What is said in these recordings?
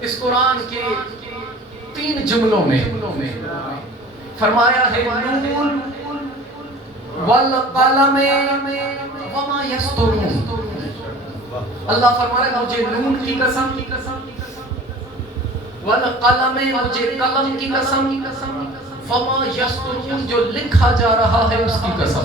اس قرآن کے 3 جملوں میں فرمایا ہے نون والقلم وما یسطرون. اللہ فرما رہا ہے مجھے نون کی قسم، والقلم مجھے قلم کی قسم، فما یسطرون جو لکھا جا رہا ہے اس کی قسم.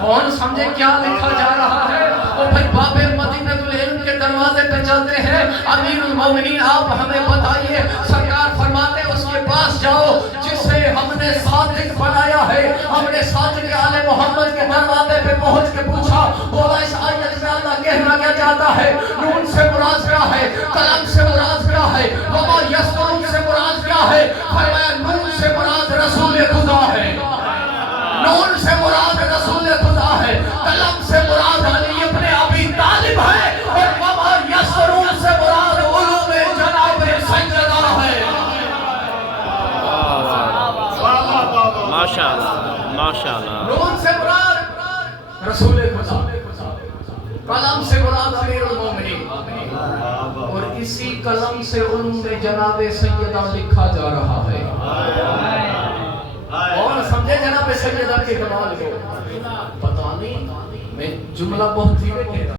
کون سمجھے کیا لکھا جا رہا ہے؟ وہ بھائی باب مدینۃ العلم کے دروازے پہ چلتے ہیں. امیر المومنین آپ ہمیں بتائیے، سرکار فرماتے اس کے پاس جاؤ جسے ہم نے صادق بنایا ہے. ہم نے صادق آل محمد کے دروازے پہ پہنچ کے پوچھا، بولا اس آیت میں اللہ کہنا کیا چاہتا ہے؟ نون سے مراد کیا ہے؟ قلم سے مراد کیا ہے؟ وما یسطرون سے مراد کیا ہے؟ فرمایا نون سے مراد رسول خدا ہے، نون سے مراد رسول خدا ہے، قلم سے مراد علی ابن ابی طالب ہے، اور وما یسطرون سے مراد علوم جناب سیدنا ہے. ماشاءاللہ ماشاءاللہ. نون سے مراد رسول خدا، قلم سے مراد امیر المومنین، اور اسی قلم سے علوم جناب سیدہ لکھا جا رہا ہے. اور سمجھے جناب سیدہ کے کمال کو؟ پتہ نہیں، میں جملہ بہت دھیرے کہہ رہا